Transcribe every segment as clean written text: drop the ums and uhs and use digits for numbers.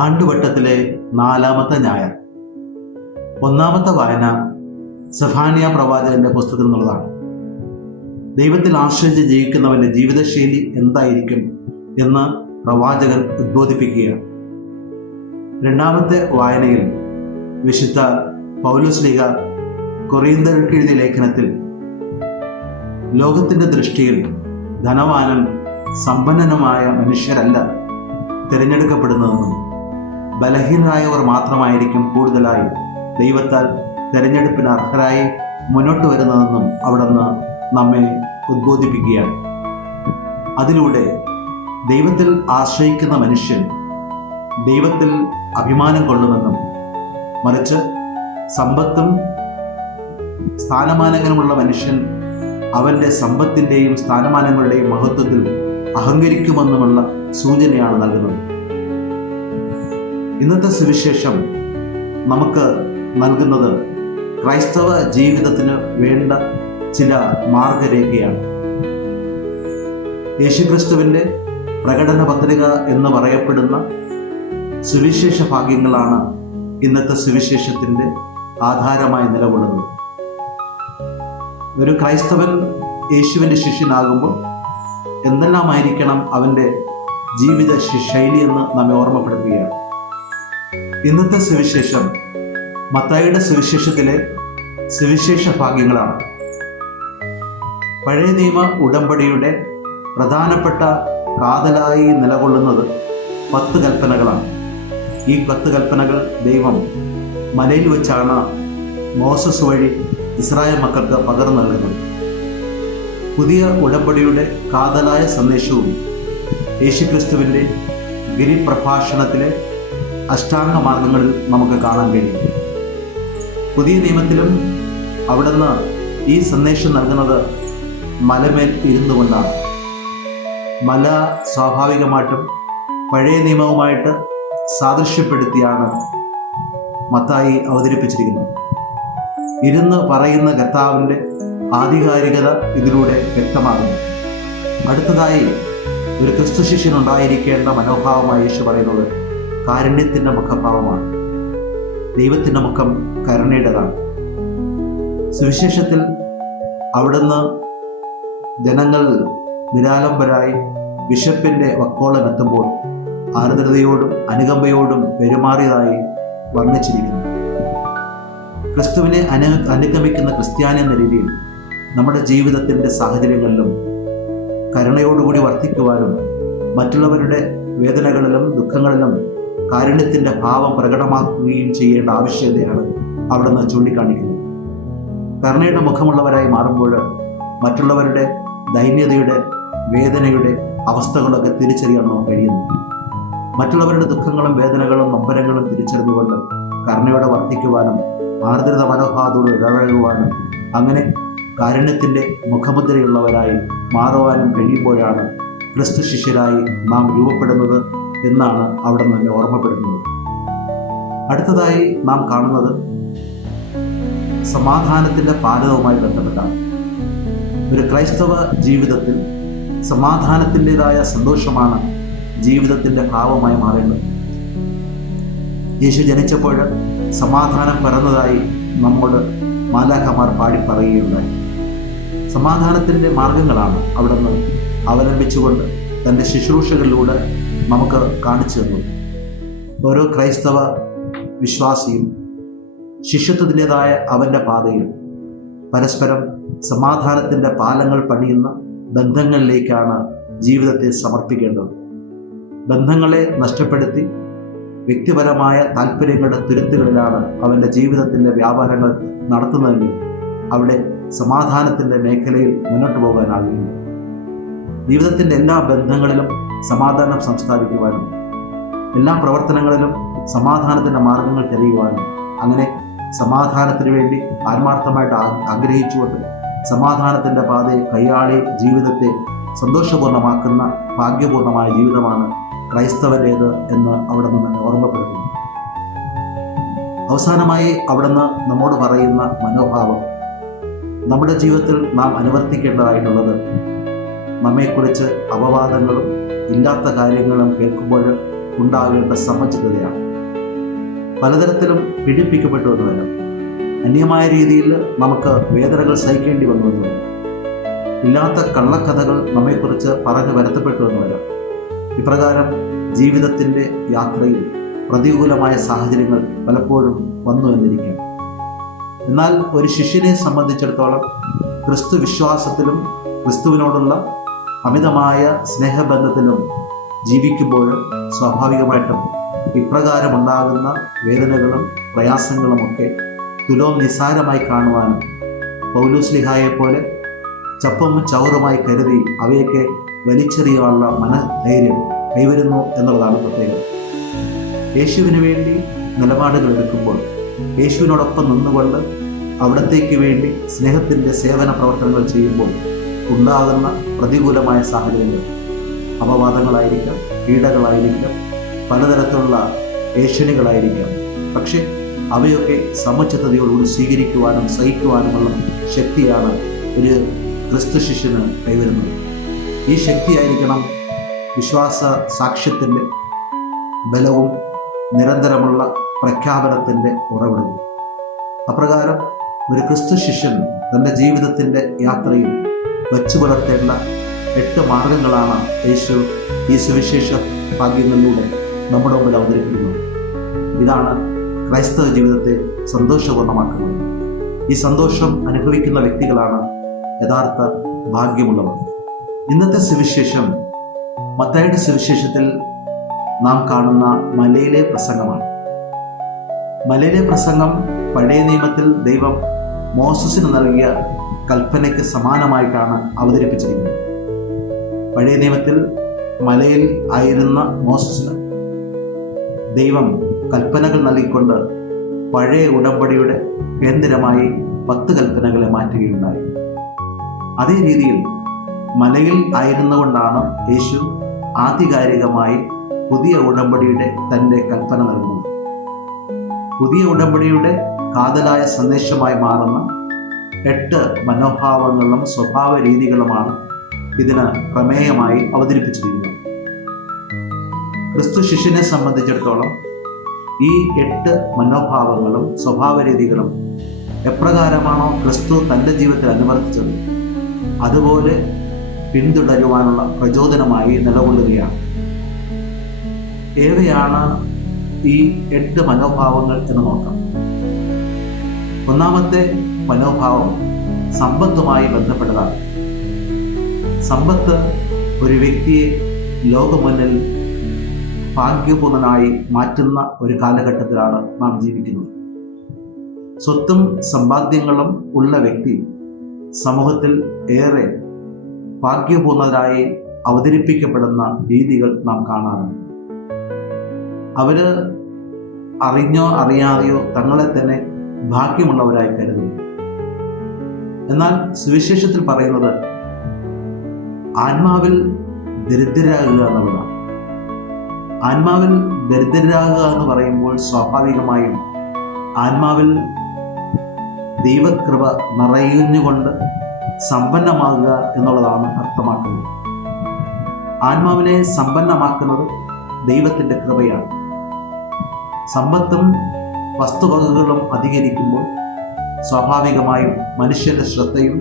ആണ്ടുവട്ടത്തിലെ 4-ാമത്തെ ഞായർ. ഒന്നാമത്തെ വായന സെഫാനിയ പ്രവാചകന്റെ പുസ്തകത്തിൽ നിന്നുള്ളതാണ്. ദൈവത്തിൽ ആശ്രയിച്ച് ജീവിക്കുന്നവന്റെ ജീവിതശൈലി എന്തായിരിക്കും എന്ന് പ്രവാചകൻ ഉദ്ബോധിപ്പിക്കുകയാണ്. രണ്ടാമത്തെ വായനയിൽ വിശുദ്ധ പൗലോസ്ലീഹ കൊറിന്ത്യർക്ക് എഴുതിയ ലേഖനത്തിൽ ലോകത്തിന്റെ ദൃഷ്ടിയിൽ ധനവാനും സമ്പന്നനുമായ മനുഷ്യരല്ല തിരഞ്ഞെടുക്കപ്പെടുന്നതെന്നും ബലഹീനരായവർ മാത്രമായിരിക്കും കൂടുതലായി ദൈവത്താൽ തിരഞ്ഞെടുപ്പിന് അർഹരായി മുന്നോട്ട് വരുന്നതെന്നും അവിടുന്ന് നമ്മെ ഉദ്ബോധിപ്പിക്കുകയാണ്. അതിലൂടെ ദൈവത്തിൽ ആശ്രയിക്കുന്ന മനുഷ്യൻ ദൈവത്തിൽ അഭിമാനം കൊള്ളുമെന്നും മറിച്ച് സമ്പത്തും സ്ഥാനമാനങ്ങളുമുള്ള മനുഷ്യൻ അവൻ്റെ സമ്പത്തിൻ്റെയും സ്ഥാനമാനങ്ങളുടെയും മഹത്വത്തിൽ അഹങ്കരിക്കുമെന്നുമുള്ള സൂചനയാണ് നൽകുന്നത്. ഇന്നത്തെ സുവിശേഷം നമുക്ക് നൽകുന്നത് ക്രൈസ്തവ ജീവിതത്തിന് വേണ്ട ചില മാർഗരേഖയാണ്. യേശുക്രിസ്തുവിൻ്റെ പ്രകടന പത്രിക എന്ന് പറയപ്പെടുന്ന സുവിശേഷ ഭാഗ്യങ്ങളാണ് ഇന്നത്തെ സുവിശേഷത്തിൻ്റെ ആധാരമായി നിലകൊള്ളുന്നത്. ഒരു ക്രൈസ്തവൻ യേശുവിൻ്റെ ശിഷ്യനാകുമ്പോൾ എന്തെല്ലാമായിരിക്കണം അവൻ്റെ ജീവിത ശൈലി എന്ന് നമ്മെ ഓർമ്മപ്പെടുത്തുകയാണ്. ഇന്നത്തെ സുവിശേഷം മത്തായിയുടെ സുവിശേഷത്തിലെ സുവിശേഷ ഭാഗ്യങ്ങളാണ്. പഴയ നിയമ ഉടമ്പടിയുടെ പ്രധാനപ്പെട്ട കാതലായി നിലകൊള്ളുന്നത് 10 കൽപ്പനകളാണ്. ഈ 10 കൽപ്പനകൾ ദൈവം മലയിൽ വെച്ചാണ് മോസസ് വഴി ഇസ്രായേൽ മക്കൾക്ക് പകർന്നു നൽകുന്നത്. പുതിയ ഉടമ്പടിയുടെ കാതലായ സന്ദേശവും യേശുക്രിസ്തുവിൻ്റെ ഗിരിപ്രഭാഷണത്തിലെ അഷ്ടാംഗ മാർഗങ്ങളിൽ നമുക്ക് കാണാൻ കഴിയും. പുതിയ നിയമത്തിലും അവിടുന്ന് ഈ സന്ദേശം നൽകുന്നത് മലമേൽ ഇരുന്നു കൊണ്ടാണ്. മല സ്വാഭാവികമായിട്ടും പഴയ നിയമവുമായിട്ട് സാദൃശ്യപ്പെടുത്തിയാണ് മത്തായി അവതരിപ്പിച്ചിരിക്കുന്നത്. ഇരുന്ന് പറയുന്ന കർത്താവിൻ്റെ ആധികാരികത ഇതിലൂടെ വ്യക്തമാകുന്നു. അടുത്തതായി ഒരു ക്രിസ്തു ശിഷ്യനുണ്ടായിരിക്കേണ്ട മനോഭാവമായി യേശു പറയുന്നത് കാരുണ്യത്തിൻ്റെ മുഖഭാവമാണ്. ദൈവത്തിൻ്റെ മുഖം കരുണയുടേതാണ്. സുവിശേഷത്തിൽ അവിടുന്ന് ജനങ്ങൾ നിരാലംബരായി വിശപ്പിൻ്റെ വക്കോളം എത്തുമ്പോൾ ആർദ്രതയോടും അനുകമ്പയോടും പെരുമാറിയതായി വർണ്ണിച്ചിരിക്കുന്നു. ക്രിസ്തുവിനെ അനുഗമിക്കുന്ന ക്രിസ്ത്യാനി എന്ന രീതിയിൽ നമ്മുടെ ജീവിതത്തിൻ്റെ സാഹചര്യങ്ങളിലും കരുണയോടുകൂടി വർത്തിക്കുവാനും മറ്റുള്ളവരുടെ വേദനകളിലും ദുഃഖങ്ങളിലും കാരുണ്യത്തിൻ്റെ ഭാവം പ്രകടമാക്കുകയും ചെയ്യേണ്ട ആവശ്യകതയാണ് അവിടുന്ന് ചൂണ്ടിക്കാണിക്കുന്നത്. കരുണയുടെ മുഖമുള്ളവരായി മാറുമ്പോൾ മറ്റുള്ളവരുടെ ദൈന്യതയുടെ വേദനയുടെ അവസ്ഥകളൊക്കെ തിരിച്ചറിയാൻ നമുക്ക് കഴിയുന്നു. മറ്റുള്ളവരുടെ ദുഃഖങ്ങളും വേദനകളും നൊമ്പരങ്ങളും തിരിച്ചറിഞ്ഞുകൊണ്ട് കരുണയോടെ വർത്തിക്കുവാനും ആർദ്രത മനോഭാവത്തോട് ഇടപഴകുവാനും അങ്ങനെ കാരുണ്യത്തിൻ്റെ മുഖമുദ്രയുള്ളവരായി മാറുവാനും കഴിയുമ്പോഴാണ് ക്രിസ്തു ശിഷ്യരായി നാം രൂപപ്പെടുന്നത് എന്നാണ് അവിടെ നമ്മെ ഓർമ്മപ്പെടുന്നത്. അടുത്തതായി നാം കാണുന്നത് സമാധാനത്തിൻ്റെ പാലനവുമായി ബന്ധപ്പെട്ടാണ്. ഒരു ക്രൈസ്തവ ജീവിതത്തിൽ സമാധാനത്തിൻ്റെതായ സന്തോഷമാണ് ജീവിതത്തിൻ്റെ ഭാവമായി മാറേണ്ടത്. യേശു ജനിച്ചപ്പോൾ സമാധാനം പിറന്നതായി നമ്മോട് മാലാഖമാർ പാടി പറയുകയുണ്ടായി. സമാധാനത്തിൻ്റെ മാർഗങ്ങളാണ് അവിടുന്ന് അവലംബിച്ചുകൊണ്ട് തൻ്റെ ശുശ്രൂഷകളിലൂടെ നമുക്ക് കാണിച്ചു തന്നു. ഓരോ ക്രൈസ്തവ വിശ്വാസിയും ശിഷ്യത്വത്തിൻ്റെതായ അവൻ്റെ പാതയിൽ പരസ്പരം സമാധാനത്തിൻ്റെ പാലങ്ങൾ പണിയുന്ന ബന്ധങ്ങളിലേക്കാണ് ജീവിതത്തെ സമർപ്പിക്കേണ്ടത്. ബന്ധങ്ങളെ നഷ്ടപ്പെടുത്തി വ്യക്തിപരമായ താല്പര്യങ്ങളുടെ തുരുത്തുകളിലാണ് അവൻ്റെ ജീവിതത്തിൻ്റെ വ്യാപാരങ്ങൾ നടത്തുന്നതെങ്കിൽ അവിടെ സമാധാനത്തിൻ്റെ മേഖലയിൽ മുന്നോട്ട് പോകാനാകില്ല. ജീവിതത്തിൻ്റെ എല്ലാ ബന്ധങ്ങളിലും സമാധാനം സംസ്ഥാപിക്കുവാനും എല്ലാ പ്രവർത്തനങ്ങളിലും സമാധാനത്തിൻ്റെ മാർഗങ്ങൾ തിരയുവാനും അങ്ങനെ സമാധാനത്തിന് വേണ്ടി ആത്മാർത്ഥമായിട്ട് ആഗ്രഹിച്ചുകൊണ്ട് സമാധാനത്തിൻ്റെ പാതയെ കൈയാളി ജീവിതത്തെ സന്തോഷപൂർണ്ണമാക്കുന്ന ഭാഗ്യപൂർണ്ണമായ ജീവിതമാണ് ക്രൈസ്തവരേത് എന്ന് അവിടെ നിന്ന് ഓർമ്മപ്പെടുത്തുന്നു. അവസാനമായി അവിടുന്ന് നമ്മോട് പറയുന്ന മനോഭാവം നമ്മുടെ ജീവിതത്തിൽ നാം അനുവർത്തിക്കേണ്ടതായിട്ടുള്ളത് നമ്മെക്കുറിച്ച് അപവാദങ്ങളും ഇല്ലാത്ത കാര്യങ്ങളും കേൾക്കുമ്പോൾ ഉണ്ടാകേണ്ട സമചിത്തതയാണ്. പലതരത്തിലും പീഡിപ്പിക്കപ്പെട്ടു എന്ന് വരാം. അന്യമായ രീതിയിൽ നമുക്ക് വേദനകൾ സഹിക്കേണ്ടി വന്നു എന്ന് വരാം. ഇല്ലാത്ത കള്ളക്കഥകൾ നമ്മെക്കുറിച്ച് പറഞ്ഞു വരുത്തപ്പെട്ടു എന്ന് വരാം. ഇപ്രകാരം ജീവിതത്തിൻ്റെ യാത്രയിൽ പ്രതികൂലമായ സാഹചര്യങ്ങൾ പലപ്പോഴും വന്നു എന്നിരിക്കാം. എന്നാൽ ഒരു ശിഷ്യനെ സംബന്ധിച്ചിടത്തോളം ക്രിസ്തു വിശ്വാസത്തിലും ക്രിസ്തുവിനോടുള്ള അമിതമായ സ്നേഹബന്ധത്തിലും ജീവിക്കുമ്പോൾ സ്വാഭാവികമായിട്ടും ഇപ്രകാരമുണ്ടാകുന്ന വേദനകളും പ്രയാസങ്ങളുമൊക്കെ തുലോം നിസ്സാരമായി കാണുവാനും പൗലോസ്ലീഹായെ പോലെ ചപ്പും ചവറുമായി കരുതി അവയൊക്കെ വലിച്ചെറിയാനുള്ള മനധൈര്യം കൈവരുന്നു എന്നുള്ളതാണ് പ്രത്യേകത. യേശുവിന് വേണ്ടി നിലപാടുകൾ എടുക്കുമ്പോൾ യേശുവിനോടൊപ്പം നിന്നുകൊണ്ട് അവിടത്തേക്ക് വേണ്ടി സ്നേഹത്തിൻ്റെ സേവന പ്രവർത്തനങ്ങൾ ചെയ്യുമ്പോൾ ഉണ്ടാകുന്ന പ്രതികൂലമായ സാഹചര്യങ്ങൾ അപവാദങ്ങളായിരിക്കാം, പീഡകളായിരിക്കാം, പലതരത്തിലുള്ള ഏഷണികളായിരിക്കാം. പക്ഷേ അവയൊക്കെ സമചിത്തതയോടുകൂടി സ്വീകരിക്കുവാനും സഹിക്കുവാനുമുള്ള ശക്തിയാണ് ഒരു ക്രിസ്തു ശിഷ്യന് കൈവരുന്നത്. ഈ ശക്തിയായിരിക്കണം വിശ്വാസ സാക്ഷ്യത്തിൻ്റെ ബലവും നിരന്തരമുള്ള പ്രഖ്യാപനത്തിൻ്റെ ഉറവിടവും. അപ്രകാരം ഒരു ക്രിസ്തു ശിഷ്യൻ തൻ്റെ ജീവിതത്തിൻ്റെ യാത്രയിൽ വച്ചു പുലർത്തേണ്ട 8 മാർഗങ്ങളാണ് യേശു ഈ സുവിശേഷ ഭാഗ്യങ്ങളിലൂടെ നമ്മുടെ മുമ്പിൽ അവതരിപ്പിക്കുന്നത്. ഇതാണ് ക്രൈസ്തവ ജീവിതത്തെ സന്തോഷപൂർണ്ണമാക്കുന്നത്. ഈ സന്തോഷം അനുഭവിക്കുന്ന വ്യക്തികളാണ് യഥാർത്ഥ ഭാഗ്യമുള്ളവർ. ഇന്നത്തെ സുവിശേഷം മത്തായിയുടെ സുവിശേഷത്തിൽ നാം കാണുന്ന മലയിലെ പ്രസംഗമാണ്. മലയിലെ പ്രസംഗം പഴയ നിയമത്തിൽ ദൈവം മോസസിന് നൽകിയ കൽപ്പനയ്ക്ക് സമാനമായിട്ടാണ് അവതരിപ്പിച്ചിരിക്കുന്നത്. പഴയ നിയമത്തിൽ മലയിൽ ആയിരുന്ന മോസസിന് ദൈവം കൽപ്പനകൾ നൽകിക്കൊണ്ട് പഴയ ഉടമ്പടിയുടെ കേന്ദ്രമായി 10 കൽപ്പനകളെ മാറ്റുകയുണ്ടായി. അതേ രീതിയിൽ മലയിൽ ആയിരുന്നുകൊണ്ടാണ് യേശു ആധികാരികമായി പുതിയ ഉടമ്പടിയുടെ തൻ്റെ കൽപ്പന നൽകുന്നത്. പുതിയ ഉടമ്പടിയുടെ കാതലായ സന്ദേശമായി മാറുന്ന 8 മനോഭാവങ്ങളും സ്വഭാവ രീതികളുമാണ് ഇതിന് പ്രമേയമായി അവതരിപ്പിച്ചിരിക്കുന്നത്. ക്രിസ്തു ശിഷ്യനെ സംബന്ധിച്ചിടത്തോളം ഈ 8 മനോഭാവങ്ങളും സ്വഭാവ രീതികളും എപ്രകാരമാണോ ക്രിസ്തു തൻ്റെ ജീവിതത്തിൽ അനുവർത്തിച്ചത് അതുപോലെ പിന്തുടരുവാനുള്ള പ്രചോദനമായി നിലകൊള്ളുകയാണ്. ഏവയാണ് ഈ 8 മനോഭാവങ്ങൾ എന്ന് നോക്കാം. ഒന്നാമത്തെ മനോഭാവം സമ്പത്തുമായി ബന്ധപ്പെട്ടതാണ്. സമ്പത്ത് ഒരു വ്യക്തിയെ ലോകമുന്നിൽ ഭാഗ്യപൂർണനായി മാറ്റുന്ന ഒരു കാലഘട്ടത്തിലാണ് നാം ജീവിക്കുന്നത്. സ്വത്തും സമ്പാദ്യങ്ങളും ഉള്ള വ്യക്തി സമൂഹത്തിൽ ഏറെ ഭാഗ്യപൂർണരായി അവതരിപ്പിക്കപ്പെടുന്ന രീതികൾ നാം കാണാറുണ്ട്. അവര് അറിഞ്ഞോ അറിയാതെയോ തങ്ങളെ തന്നെ ഭാഗ്യമുള്ളവരായി കരുതുന്നു. എന്നാൽ സുവിശേഷത്തിൽ പറയുന്നത് ആത്മാവിൽ ദരിദ്രരാകുക എന്നുള്ളതാണ്. ആത്മാവിൽ ദരിദ്രരാകുക എന്ന് പറയുമ്പോൾ സ്വാഭാവികമായും ആത്മാവിൽ ദൈവകൃപ നിറയുന്നുകൊണ്ട് സമ്പന്നമാകുക എന്നുള്ളതാണ് അർത്ഥമാക്കുന്നത്. ആത്മാവിനെ സമ്പന്നമാക്കുന്നത് ദൈവത്തിൻ്റെ കൃപയാണ്. സമ്പത്തും വസ്തുവകകളും അധികരിക്കുമ്പോൾ സ്വാഭാവികമായും മനുഷ്യൻ്റെ ശ്രദ്ധയും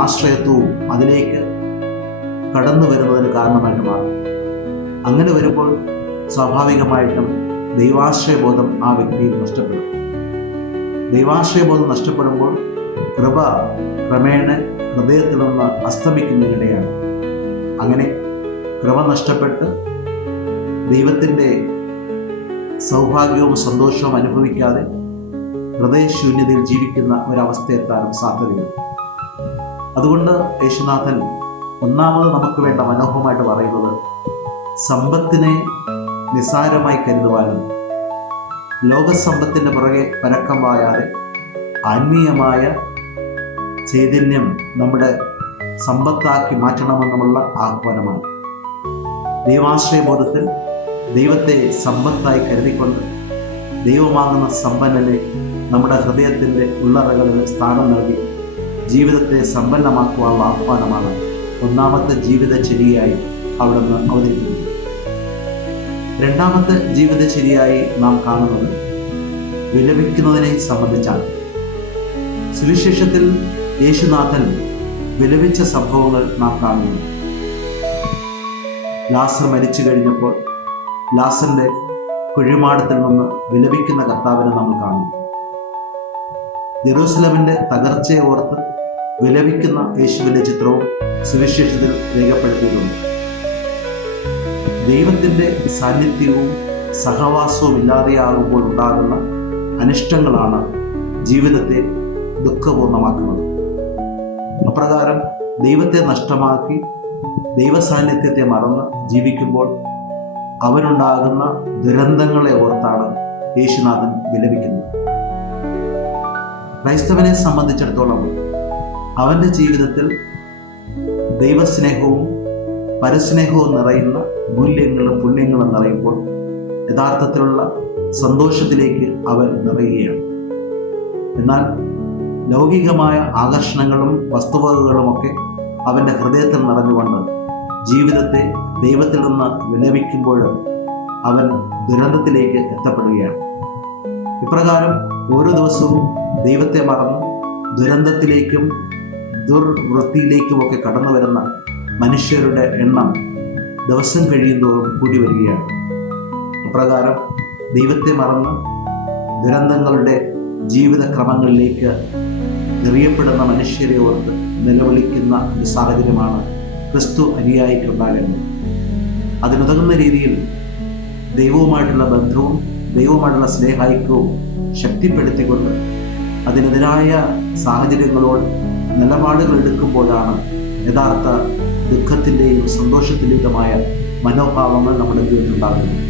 ആശ്രയത്വവും അതിലേക്ക് കടന്നു വരുന്നതിന് കാരണമായിട്ട് മാറും. അങ്ങനെ വരുമ്പോൾ സ്വാഭാവികമായിട്ടും ദൈവാശ്രയബോധം ആ വ്യക്തിയിൽ നഷ്ടപ്പെടും. ദൈവാശ്രയബോധം നഷ്ടപ്പെടുമ്പോൾ കൃപ ക്രമേണ ഹൃദയത്തിൽ നിന്ന് അസ്തമിക്കുന്നതിനിടെയാണ്. അങ്ങനെ കൃപ നഷ്ടപ്പെട്ട് ദൈവത്തിൻ്റെ സൗഭാഗ്യവും സന്തോഷവും അനുഭവിക്കാതെ ഹൃദയശൂന്യതയിൽ ജീവിക്കുന്ന ഒരവസ്ഥയെത്താനും സാധ്യതയുണ്ട്. അതുകൊണ്ട് യേശുനാഥൻ ഒന്നാമത് നമുക്ക് വേണ്ട മനോഹരമായിട്ട് പറയുന്നത് സമ്പത്തിനെ നിസ്സാരമായി കരുതുവാനും ലോകസമ്പത്തിൻ്റെ പുറകെ പരക്കം പായാതെ ആത്മീയമായ ചൈതന്യം നമ്മുടെ സമ്പത്താക്കി മാറ്റണമെന്നുമുള്ള ആഹ്വാനമാണ്. ദൈവാശ്രയബോധത്തിൽ ദൈവത്തെ സമ്പത്തായി കരുതിക്കൊണ്ട് ദൈവമാകുന്ന സമ്പന്നനെ നമ്മുടെ ഹൃദയത്തിൻ്റെ ഉള്ളറകളിൽ സ്ഥാനം നൽകി ജീവിതത്തെ സമ്പന്നമാക്കുവാനുള്ള ആഹ്വാനമാണ് ഒന്നാമത്തെ ജീവിതചര്യയായി അവിടുന്ന് അവതരിപ്പിക്കുന്നത്. രണ്ടാമത്തെ ജീവിതചര്യയായി നാം കാണുന്നത് വിലപിക്കുന്നതിനെ സംബന്ധിച്ചാണ്. സുവിശേഷത്തിൽ യേശുനാഥൻ വിലപിച്ച സംഭവങ്ങൾ നാം കാണുന്നു. ലാസർ മരിച്ചു കഴിഞ്ഞപ്പോൾ ലാസറിന്റെ കുഴിമാടത്തിൽ നിന്ന് വിലപിക്കുന്ന കർത്താവിനെ നമ്മൾ കാണുന്നു. ജെറൂസലമിന്റെ തകർച്ചയെ ഓർത്ത് വിലപിക്കുന്ന യേശുവിന്റെ ചിത്രവും സുവിശേഷത്തിൽ രേഖപ്പെടുത്തിയിട്ടുണ്ട്. ദൈവത്തിന്റെ സാന്നിധ്യവും സഹവാസവും ഇല്ലാതെയാകുമ്പോൾ ഉണ്ടാകുന്ന അനിഷ്ടങ്ങളാണ് ജീവിതത്തെ ദുഃഖപൂർണമാക്കുന്നത്. അപ്രകാരം ദൈവത്തെ നഷ്ടമാക്കി ദൈവസാന്നിധ്യത്തെ മറന്ന് ജീവിക്കുമ്പോൾ അവനുണ്ടാകുന്ന ദുരന്തങ്ങളെ ഓർത്താണ് യേശുനാഥൻ വിലപിക്കുന്നത്. ക്രൈസ്തവനെ സംബന്ധിച്ചിടത്തോളം അവൻ്റെ ജീവിതത്തിൽ ദൈവസ്നേഹവും പരസ്നേഹവും നിറയുന്ന മൂല്യങ്ങളും പുണ്യങ്ങളും നിറയുമ്പോൾ യഥാർത്ഥത്തിലുള്ള സന്തോഷത്തിലേക്ക് അവൻ നിറയുകയാണ്. എന്നാൽ ലൗകികമായ ആകർഷണങ്ങളും വസ്തുവകകളുമൊക്കെ അവൻ്റെ ഹൃദയത്തിൽ നിറഞ്ഞുകൊണ്ട് ജീവിതത്തെ ദൈവത്തിൽ നിന്ന് വിലപിക്കുമ്പോൾ അവൻ ദുരന്തത്തിലേക്ക് എത്തപ്പെടുകയാണ്. ഇപ്രകാരം ഓരോ ദിവസവും ദൈവത്തെ മറന്ന് ദുരന്തത്തിലേക്കും ദുർവൃത്തിയിലേക്കുമൊക്കെ കടന്നു വരുന്ന മനുഷ്യരുടെ എണ്ണം ദിവസം കഴിയുന്തോറും കൂടി വരികയാണ്. അപ്രകാരം ദൈവത്തെ മറന്ന് ദുരന്തങ്ങളുടെ ജീവിതക്രമങ്ങളിലേക്ക് എറിയപ്പെടുന്ന മനുഷ്യരെ ഓർത്ത് നിലവിളിക്കുന്ന ഒരു സാഹചര്യമാണ് ക്രിസ്തു അനുയായിക്കുണ്ടാകേണ്ടത്. അതിനുതകുന്ന രീതിയിൽ ദൈവവുമായിട്ടുള്ള ബന്ധവും ദൈവവുമായിട്ടുള്ള സ്നേഹൈക്യവും ശക്തിപ്പെടുത്തിക്കൊണ്ട് അതിനെതിരായ സാഹചര്യങ്ങളോട് നിലപാടുകൾ എടുക്കുമ്പോഴാണ് യഥാർത്ഥ ദുഃഖത്തിൻ്റെയും സന്തോഷത്തിൻ്റെതുമായ മനോഭാവങ്ങൾ നമ്മുടെ ജീവിതത്തിൽ ഉണ്ടാകുന്നത്.